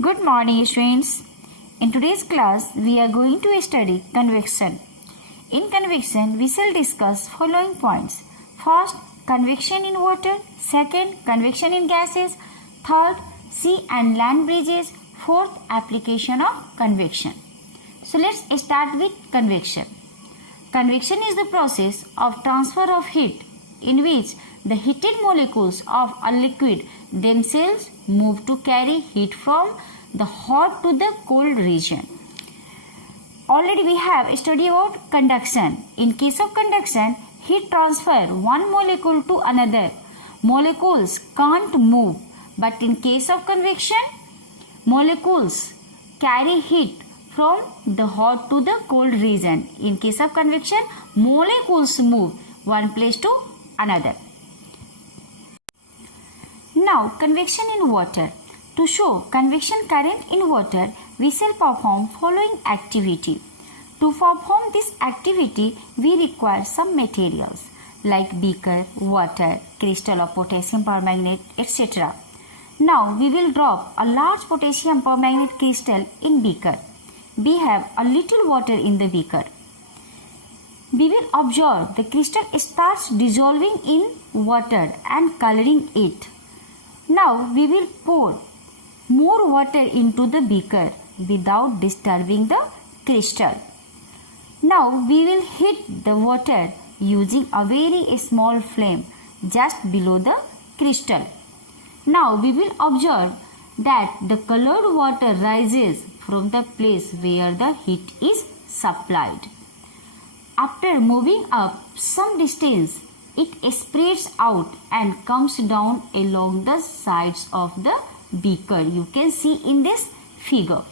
Good morning, students. In today's class, we are going to study convection. In convection, we shall discuss following points. First, convection in water. Second, convection in gases. Third, sea and land bridges. Fourth, application of convection. So let's start with convection. Convection is the process of transfer of heat in which the heated molecules of a liquid themselves move to carry heat from the hot to the cold region. Already we have studied about conduction. In case of conduction, heat transfer one molecule to another. Molecules can't move, but in case of convection, molecules carry heat from the hot to the cold region. In case of convection, molecules move one place to another. Now, convection in water. To show convection current in water, we shall perform following activity. To perform this activity, we require some materials like beaker, water, crystal of potassium permanganate, etc. Now, we will drop a large potassium permanganate crystal in beaker. We have a little water in the beaker. We will observe the crystal starts dissolving in water and coloring it. Now, we will pour more water into the beaker without disturbing the crystal. Now we will heat the water using a very small flame just below the crystal. Now we will observe that the colored water rises from the place where the heat is supplied. After moving up some distance, it spreads out and comes down along the sides of the beaker. You can see in this figure.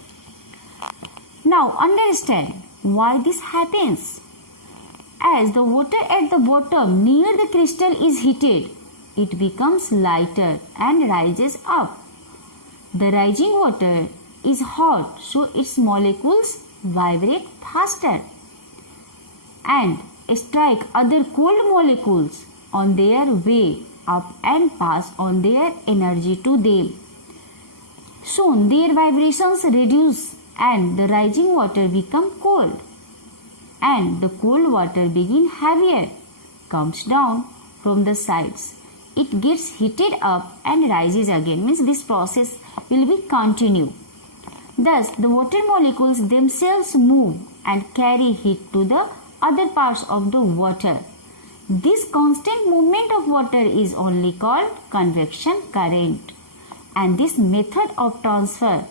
Now understand why this happens. As the water at the bottom near the crystal is heated, it becomes lighter and rises up. The rising water is hot, so its molecules vibrate faster and strike other cold molecules on their way up and pass on their energy to them. Soon their vibrations reduce and the rising water become cold, and the cold water begin heavier, comes down from the sides. It gets heated up and rises again. Means this process will be continued. Thus the water molecules themselves move and carry heat to the other parts of the water. This constant movement of water is only called convection current. And this method of transfer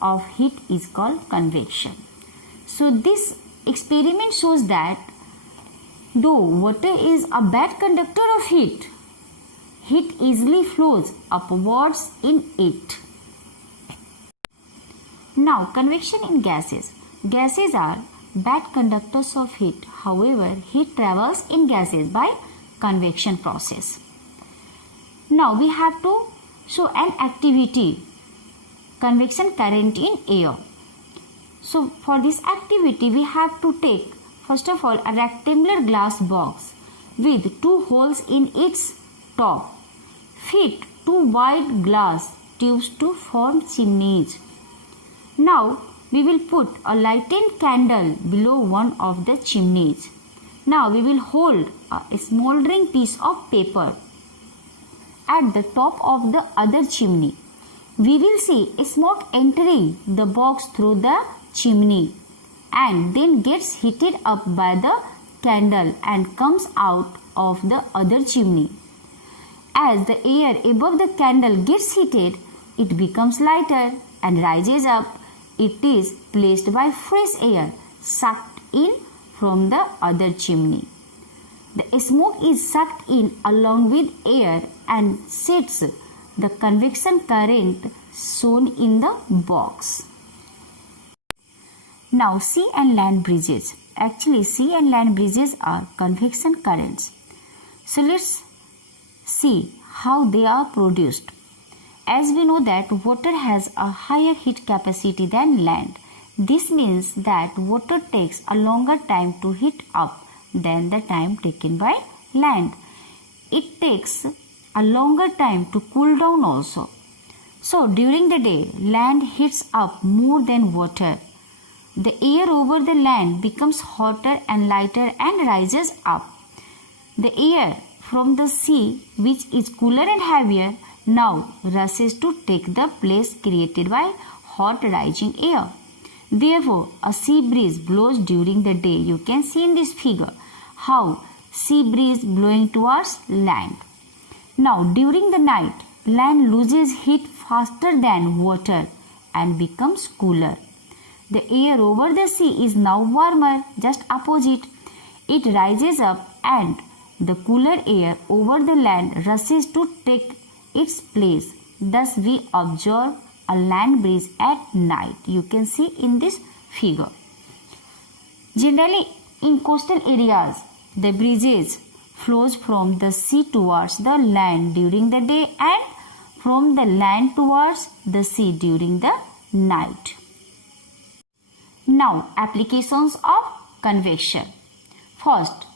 of heat is called convection. So this experiment shows that though water is a bad conductor of heat, heat easily flows upwards in it. Now convection in gases. Gases are bad conductors of heat. However, heat travels in gases by convection process. Now we have to show an activity, convection current in air. So for this activity we have to take first of all a rectangular glass box with two holes in its top. Fit two wide glass tubes to form chimneys. Now we will put a lighted candle below one of the chimneys. Now we will hold a smoldering piece of paper at the top of the other chimney. We will see smoke entering the box through the chimney and then gets heated up by the candle and comes out of the other chimney. As the air above the candle gets heated, it becomes lighter and rises up. It is placed by fresh air sucked in from the other chimney. The smoke is sucked in along with air and sets the convection current shown in the box. Now sea and land bridges. Actually sea and land bridges are convection currents. So let's see how they are produced. As we know that water has a higher heat capacity than land. This means that water takes a longer time to heat up than the time taken by land. It takes a longer time to cool down also. So during the day, land heats up more than water. The air over the land becomes hotter and lighter and rises up. The air from the sea, which is cooler and heavier, now rushes to take the place created by hot rising air. Therefore, a sea breeze blows during the day. You can see in this figure how sea breeze blowing towards land. Now, during the night, land loses heat faster than water and becomes cooler. The air over the sea is now warmer, just opposite. It rises up and the cooler air over the land rushes to take its place. Thus, we observe a land breeze at night. You can see in this figure. Generally, in coastal areas, the breezes flows from the sea towards the land during the day and from the land towards the sea during the night. Now, applications of convection. First,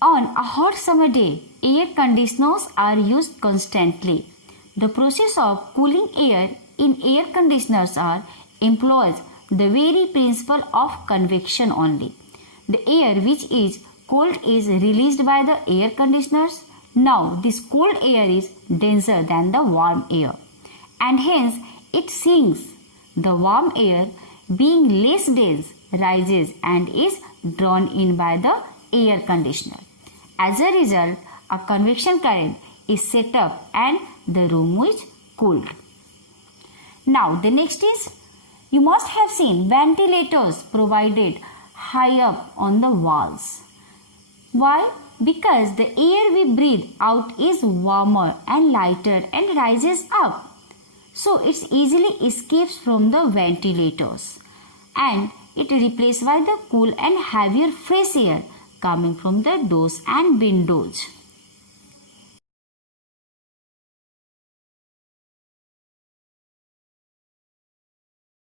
on a hot summer day, air conditioners are used constantly. The process of cooling air in air conditioners employs the very principle of convection only. The air which is cold is released by the air conditioners. Now, this cold air is denser than the warm air, and hence it sinks. The warm air, being less dense, rises and is drawn in by the air conditioner. As a result, a convection current is set up and the room is cooled. Now, the next is, you must have seen ventilators provided high up on the walls. Why? Because the air we breathe out is warmer and lighter and rises up. So it easily escapes from the ventilators and it is replaced by the cool and heavier fresh air coming from the doors and windows.